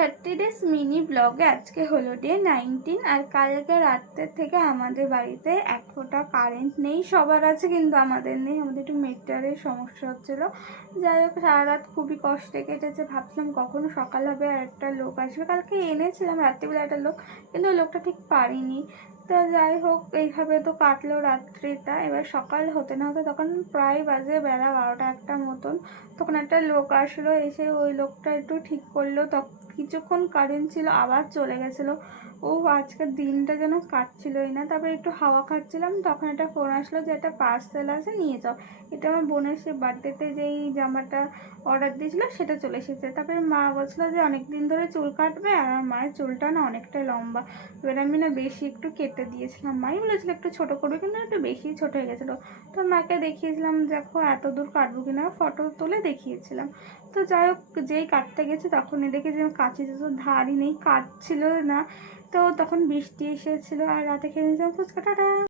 30 days mini ব্লগে আজকে হলো ডে 19। আর কালকে রাত্রের থেকে আমাদের বাড়িতে এক ফোঁটা কারেন্ট নেই। সবার আছে কিন্তু আমাদের নেই, আমাদের একটু মিটারের সমস্যা হচ্ছিলো। যাই হোক, সারা রাত খুবই কষ্টে কেটেছে। ভাবছিলাম কখনো সকাল হবে আর একটা লোক আসবে। কালকে এনেছিলাম রাত্রিবেলা একটা লোক, কিন্তু ওই লোকটা ঠিক পারিনি। তো যাই হোক, এইভাবে তো কাটলো রাত্রিটা। এবার সকাল হতে না হতে তখন প্রায় বাজে বেলা 12টা 1টার মতন। তখন একটা লোক আসলো, এসে ওই লোকটা একটু ঠিক করলো। তখন কিছুক্ষণ কারেন্ট ছিল, আবার চলে গেছিলো। আজকের দিনটা যেন কাটছিলই না। তারপরে একটু হাওয়া খাচ্ছিলাম, তখন একটা ফোন আসলো যে একটা পার্সেল আছে, নিয়ে যাও। এটা আমার বোনের সে বার্থডেতে যেই জামাটা অর্ডার দিয়েছিলো সেটা চলে এসেছে। তারপরে মা বলছিলো যে অনেক দিন ধরে চুল কাটবে, আর আমার মায়ের চুলটা না অনেকটাই লম্বা। এবার আমি না বেশি একটু কেটে দিয়েছিলাম। মাই বলেছিলো একটু ছোটো করবে, কিন্তু একটু বেশি ছোটো হয়ে গেছিলো। তো মাকে দেখিয়েছিলাম, দেখো এত দূর কাটবো কিনা, ফটো তুলে দেখিয়েছিলাম। তো যাই হোক, যেই কাটতে গেছে তখনই দেখি যে কাঁচি তো ধারই নেই, কাটছিল না। তো তখন বৃষ্টি এসেছিলো, আর রাতে খেয়ে নিয়েছিলাম ফুচকা। টাটা।